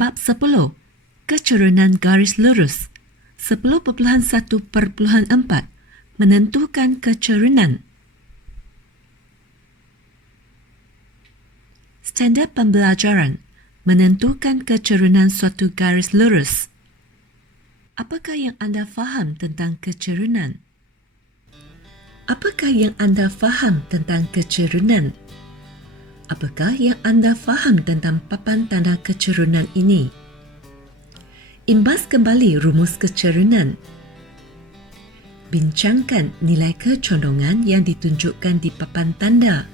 Bab 10. Kecerunan garis lurus 10.1.4 Menentukan kecerunan. Standard pembelajaran menentukan kecerunan suatu garis lurus. Apakah yang anda faham tentang kecerunan? Apakah yang anda faham tentang kecerunan? Apakah yang anda faham tentang papan tanda kecerunan ini? Imbas kembali rumus kecerunan. Bincangkan nilai kecondongan yang ditunjukkan di papan tanda.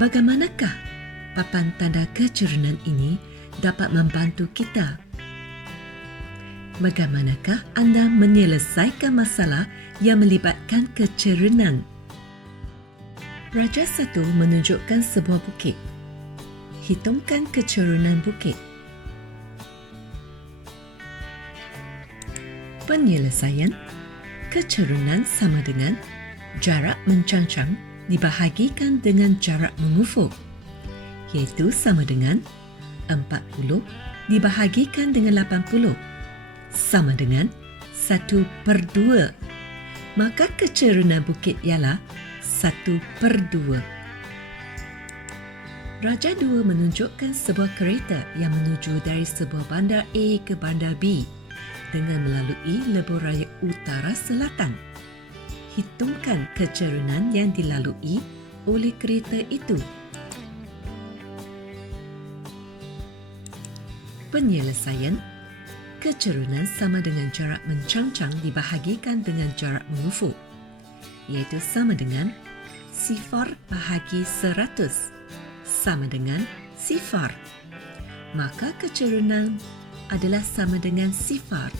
Bagaimanakah papan tanda kecerunan ini dapat membantu kita? Bagaimanakah anda menyelesaikan masalah yang melibatkan kecerunan? Raja 1 menunjukkan sebuah bukit. Hitungkan kecerunan bukit. Penyelesaian. Kecerunan sama dengan jarak mencancang dibahagikan dengan jarak mengufuk, iaitu sama dengan 40 dibahagikan dengan 80, sama dengan 1/2. Maka kecerunan bukit ialah 1/2. Raja 2 menunjukkan sebuah kereta yang menuju dari sebuah bandar A ke bandar B dengan melalui lebuh raya utara selatan. Hitungkan kecerunan yang dilalui oleh kereta itu. Penyelesaian. Kecerunan sama dengan jarak mencancang dibahagikan dengan jarak mengufuk, iaitu sama dengan 0/100 sama dengan 0. Maka kecerunan adalah sama dengan 0.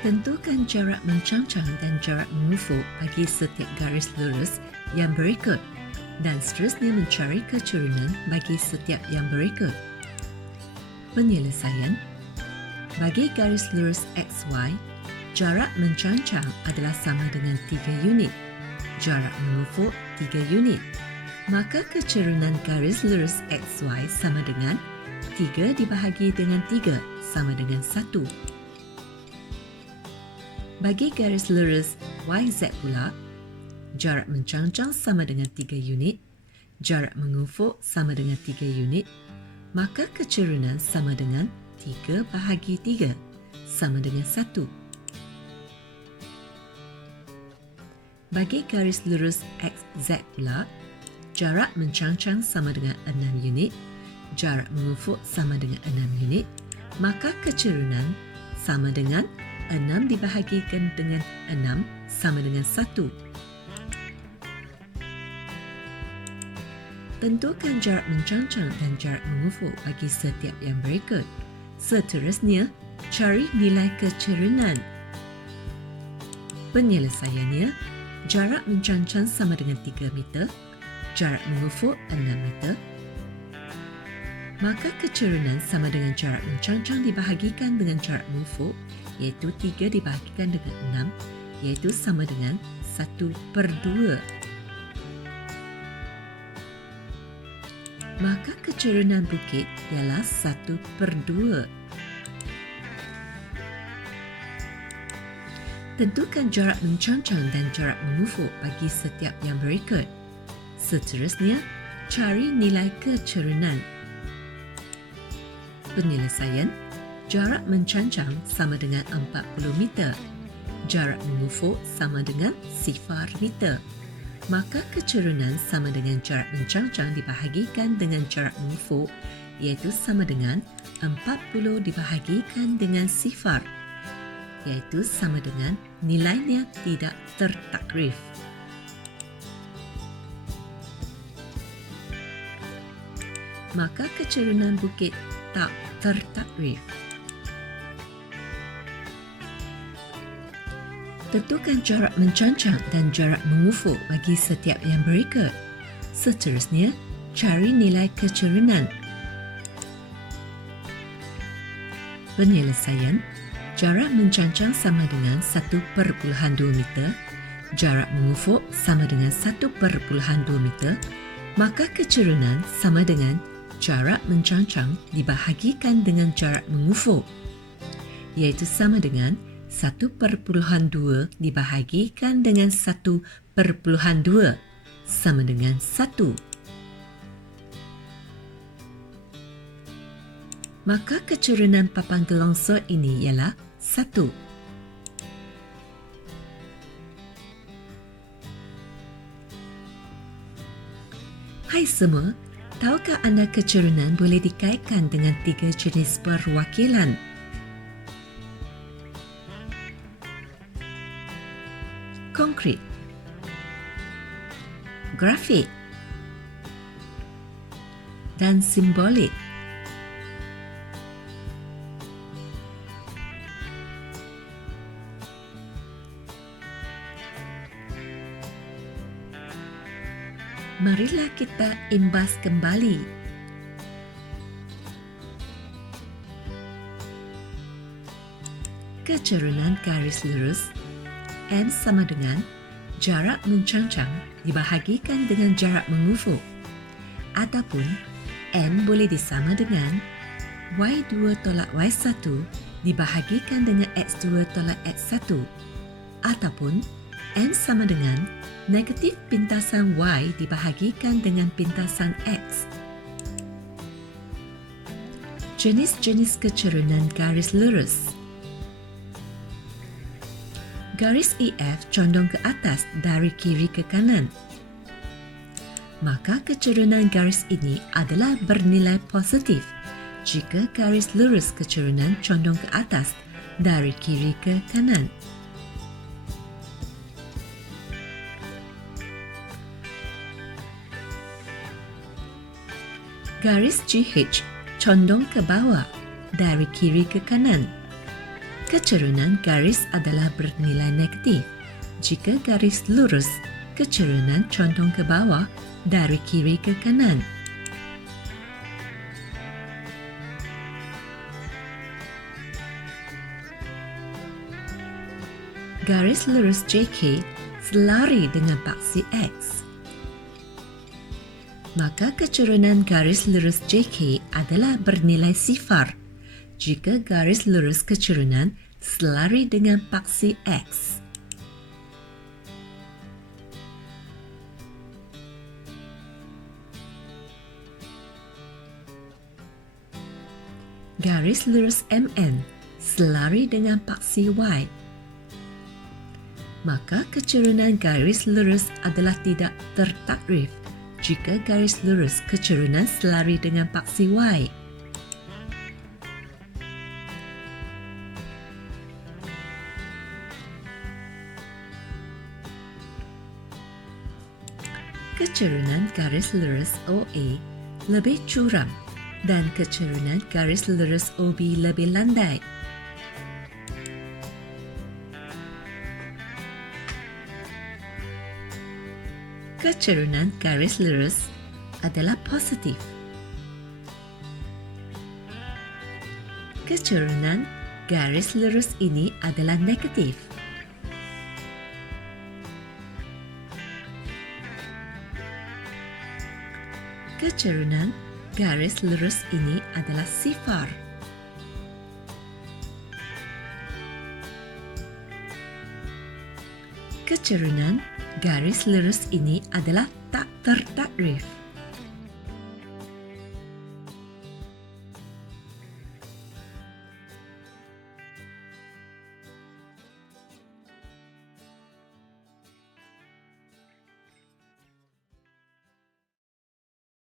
Tentukan jarak mencancang dan jarak mengufuk bagi setiap garis lurus yang berikut dan seterusnya mencari kecerunan bagi setiap yang berikut. Penyelesaian. Bagi garis lurus XY, jarak mencancang adalah sama dengan 3 unit. Jarak mengufuk 3 unit. Maka kecerunan garis lurus XY sama dengan 3 dibahagi dengan 3 sama dengan 1. Bagi garis lurus YZ pula, jarak mencancang sama dengan 3 unit. Jarak mengufuk sama dengan 3 unit. Maka kecerunan sama dengan 3 bahagi 3 sama dengan 1. Bagi garis lurus XZ pula, jarak mencancang sama dengan 6 unit, jarak mengufuk sama dengan 6 unit, maka kecerunan sama dengan 6 dibahagikan dengan 6 sama dengan 1. Tentukan jarak mencancang dan jarak mengufuk bagi setiap yang berikut. Seterusnya, cari nilai kecerunan. Penyelesaiannya, jarak mencancang sama dengan 3 meter, jarak mengufuk 6 meter. Maka kecerunan sama dengan jarak mencancang dibahagikan dengan jarak mengufuk, iaitu 3 dibahagikan dengan 6, iaitu sama dengan 1/2. Maka kecerunan bukit ialah 1/2. Tentukan jarak mencancang dan jarak mengufuk bagi setiap yang berikut. Seterusnya, cari nilai kecerunan. Penyelesaian. Jarak mencancang sama dengan 40 meter. Jarak mengufuk sama dengan 0 meter. Maka kecerunan sama dengan jarak mencancang dibahagikan dengan jarak mengufuk, iaitu sama dengan 40 dibahagikan dengan 0, iaitu sama dengan nilainya tidak tertakrif. Maka kecerunan bukit tak tertakrif. Tentukan jarak mencancang dan jarak mengufuk bagi setiap yang berikut. Seterusnya, cari nilai kecerunan. Penyelesaian. Jarak mencancang sama dengan 1/2 meter. jarak mengufuk sama dengan 1.2 meter, maka kecerunan sama dengan jarak mencancang dibahagikan dengan jarak mengufuk, iaitu sama dengan 1.2 dibahagikan dengan 1.2 sama dengan 1. Maka kecerunan papan gelongsor ini ialah 1. Hai semua, tahukah anda kecerunan boleh dikaitkan dengan 3 jenis perwakilan? Konkret, grafik, dan simbolik. Marilah kita imbas kembali. Kecerunan garis lurus M sama dengan jarak mencancang dibahagikan dengan jarak mengufuk, ataupun M boleh disama dengan Y2 tolak Y1 dibahagikan dengan X2 tolak X1, ataupun M sama dengan negatif pintasan Y dibahagikan dengan pintasan X. Jenis-jenis kecerunan garis lurus. Garis EF condong ke atas dari kiri ke kanan. Maka kecerunan garis ini adalah bernilai positif jika garis lurus kecerunan condong ke atas dari kiri ke kanan. Garis GH condong ke bawah dari kiri ke kanan. Kecerunan garis adalah bernilai negatif jika garis lurus kecerunan condong ke bawah dari kiri ke kanan. Garis lurus JK selari dengan paksi X. Maka kecerunan garis lurus JK adalah bernilai sifar jika garis lurus kecerunan selari dengan paksi X. Garis lurus MN selari dengan paksi Y. Maka kecerunan garis lurus adalah tidak tertakrif jika garis lurus kecerunan selari dengan paksi Y. Kecerunan garis lurus OA lebih curam dan kecerunan garis lurus OB lebih landai. Kecerunan garis lurus adalah positif. Kecerunan garis lurus ini adalah negatif. Kecerunan garis lurus ini adalah sifar. Kecerunan garis lurus ini adalah tak tertakrif.